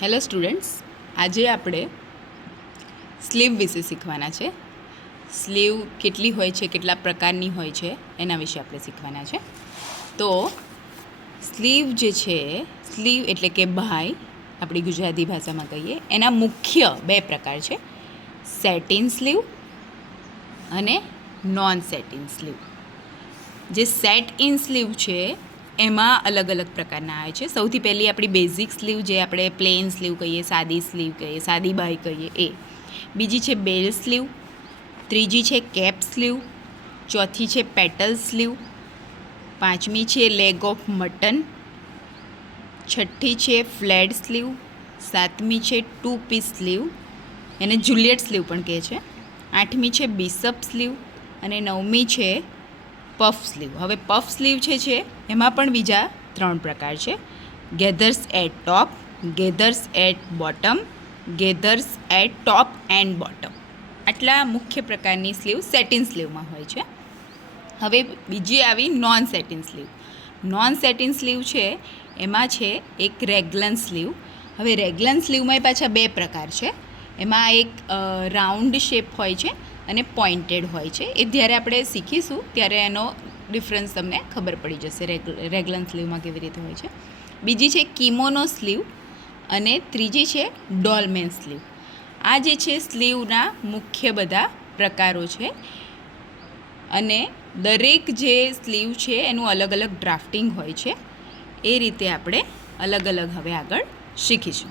Hello students, આજે આપણે slew વિશે શીખવાના છે. સ્લીવ કેટલી હોય છે, કેટલા પ્રકારની હોય છે, એના વિશે આપણે શીખવાના છે. તો સ્લીવ જે છે, સ્લીવ એટલે કે બાય, આપણી ગુજરાતી ભાષામાં કહીએ, એના મુખ્ય બે પ્રકાર છે, સેટિન સ્લીવ અને નોન સેટિન સ્લીવ. જે સેટ ઇન સ્લીવ છે એમાં અલગ અલગ પ્રકારના આવે છે. સૌથી પહેલી આપણી બેઝિક સ્લીવ, જે આપણે પ્લેન સ્લીવ કહીએ, સાદી સ્લીવ કહીએ, સાદી બાય કહીએ એ. બીજી છે બેલ સ્લીવ, ત્રીજી છે કેપ સ્લીવ, ચોથી છે પેટલ સ્લીવ, પાંચમી છે લેગ ઓફ મટન, છઠ્ઠી છે ફ્લેડ સ્લીવ, સાતમી છે ટુ પીસ સ્લીવ, એને જુલિયટ સ્લીવ પણ કહે છે, આઠમી છે બિશપ સ્લીવ અને નવમી છે પફ સ્લીવ. હવે પફ સ્લીવ છે એમાં પણ બીજા 3 પ્રકાર છે: gathers at top, gathers at bottom, gathers at top and bottom. આટલા મુખ્ય પ્રકારની સ્લીવ સેટિન સ્લીવમાં હોય છે. હવે બીજી આવી non satin slew. Non satin slew છે એમાં છે એક રેગ્લન સ્લીવ. હવે રેગ્લન સ્લીવમાં પાછા 2 પ્રકાર છે. એમાં એક રાઉન્ડ શેપ હોય છે અને પોઇન્ટેડ હોય છે. એ જ્યારે આપણે શીખીશું ત્યારે એનો ડિફરન્સ તમને ખબર પડી જશે, રેગ્લન સ્લીવમાં કેવી રીતે હોય છે. બીજી છે કિમોનો સ્લીવ અને ત્રીજી છે ડોલમેન સ્લીવ. આ જે છે સ્લીવના મુખ્ય બધા પ્રકારો છે અને દરેક જે સ્લીવ છે એનું અલગ અલગ ડ્રાફ્ટિંગ હોય છે. એ રીતે આપણે અલગ અલગ હવે આગળ શીખીશું.